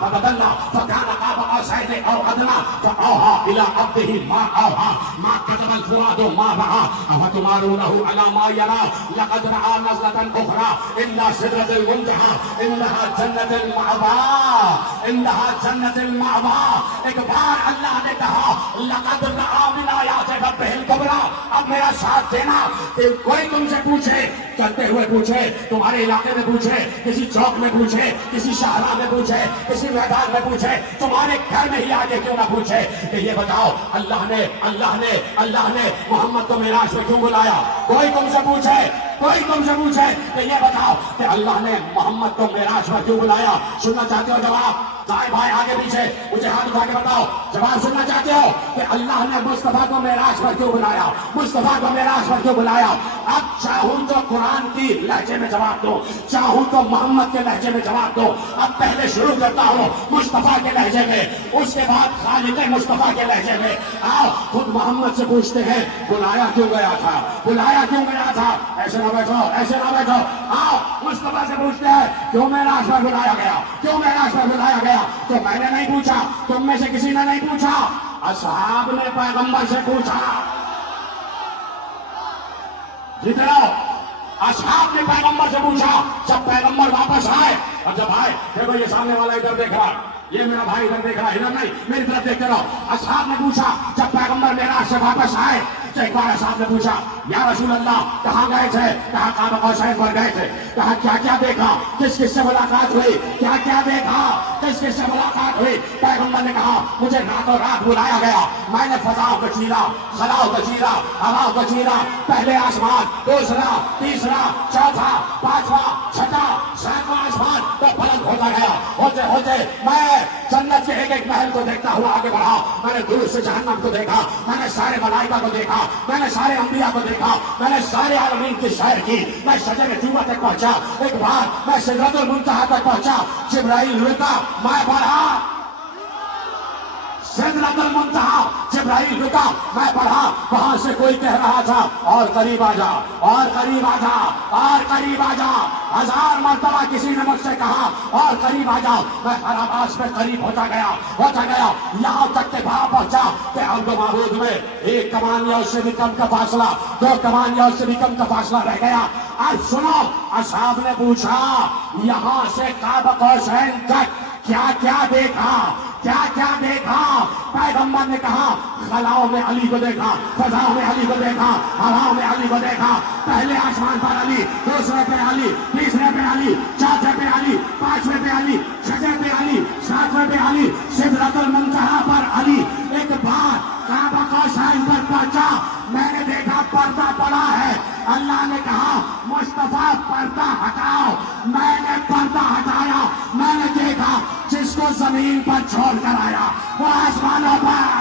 فتدلى فكان قاب قوسين او ادنى فاوحى الى عبده ما اوحى ما كذب الفؤاد ما راى افتمارونه على ما يرى لقد راى نزلة اخرى الا سدرة المنتهى انها جنة المأوى انها جنة المأوى. ایک بار اللہ نے کہا لقد راى من آیات ربه الکبریٰ. اب میرا ساتھ دینا کہ کوئی تم سے پوچھے, چلتے ہوئے پوچھے, تمہارے علاقے میں پوچھے, کسی چوک میں پوچھے, کسی شاہراہ میں پوچھے, کسی میدان میں پوچھے, تمہارے گھر میں ہی آگے کیوں نہ پوچھے کہ یہ بتاؤ اللہ نے محمد کو معراج پہ کیوں بلایا. کوئی تم سے پوچھے کہ یہ بتاؤ کہ اللہ نے محمد کو معراج پر کیوں بلایا. سننا چاہتے ہو جواب؟ دائیں بھائی آگے پیچھے مجھے ہاتھ اٹھا کے بتاؤ, جواب سننا چاہتے ہو کہ اللہ نے مصطفیٰ کو معراج پر کیوں بلایا, مصطفیٰ کو معراج پر کیوں بلایا. اب چاہوں تو قرآن کی لہجے میں جواب دو, چاہوں تو محمد کے لہجے میں جواب دو. اب پہلے شروع کرتا ہوں مصطفیٰ کے لہجے میں, اس کے بعد خالق مصطفیٰ کے لہجے میں. آؤ خود محمد سے پوچھتے ہیں بلایا کیوں گیا تھا. ایسے نہ بیٹھو. آؤ مصطفیٰ سے پوچھتے ہیں کیوں معراج پر بلایا گیا. تو میں نے نہیں پوچھا, تم میں سے کسی نے نہیں پوچھا, اصحاب نے پیغمبر سے پوچھا. جتنا اصحاب نے پیغمبر سے پوچھا. جب پیغمبر واپس آئے, اور جب آئے دیکھو یہ سامنے والا ادھر دیکھ رہا, یہ میرا بھائی ادھر دیکھ رہا, ادھر نہیں میری طرف دیکھتے رہو. اصحاب نے پوچھا جب پیغمبر معراج سے واپس آئے تو ایک بار اصحاب نے پوچھا یا رسول اللہ کہاں گئے تھے, کہاں قاب قوسین پر گئے تھے, کہاں کیا دیکھا, کس سے ملاقات ہوئی, کیا دیکھا, کس سے ملاقات ہوئی. پیغمبر نے کہا مجھے راتوں رات بلایا گیا, میں نے فضاؤں کو چیرا, خلاؤں کو چیرا, ہواؤں کو چیرا, پہلے آسمان, دوسرا, تیسرا, چوتھا, پانچواں, چھٹا, ساتواں آسمان تو بلند ہوتا گیا. ہوتے میں جنت کے ایک محل کو دیکھتا ہوا آگے بڑھا. میں نے دور سے جہنم کو دیکھا, میں نے سارے ملائکہ کو دیکھا, میں نے سارے انبیاء کو دیکھا, میں نے سارے عالمین کی سیر کی. میں شجر طور تک پہنچا, ایک بار میں سدرۃ المنتہی تک پہنچا. جبرائیل رکا, میں پڑھا سدرۃ المنتہی. جبرائیل رکا, میں پڑھا. وہاں سے کوئی کہہ رہا تھا اور قریب آ جا, اور قریب آ جا, اور قریب آ جا. 1000 مرتبہ کسی نے مجھ سے کہا اور قریب آ جا. میں ہر آواز پہ قریب ہوتا گیا, یہاں تک کہ وہاں پہنچا کہ عبد و معبود میں ایک کمان یا اس سے بھی کم کا فاصلہ, 2 کمان یا اس سے بھی کم کا فاصلہ رہ گیا. اب سنو, اصحاب نے پوچھا یہاں سے قاب قوسین تک کیا دیکھا. پیغمبر نے کہا خلاؤں میں علی کو دیکھا, فضاؤں میں علی کو دیکھا, ہواؤں میں علی کو دیکھا. پہلے آسمان پر علی, دوسرے پہ علی, تیسرے پہ علی, چوتھے پہ علی, پانچویں پہ علی, چھٹے پہ علی, ساتویں پہ علی, سدرۃ المنتہی پر علی. ایک بار قاب قوسین پر پہنچا, میں نے دیکھا پردہ پڑا ہے. اللہ نے کہا مصطفیٰ پردہ ہٹاؤ. میں نے پردہ ہٹایا, میں نے دیکھا جس کو زمین پر چھوڑ کر آیا وہ آسمانوں پر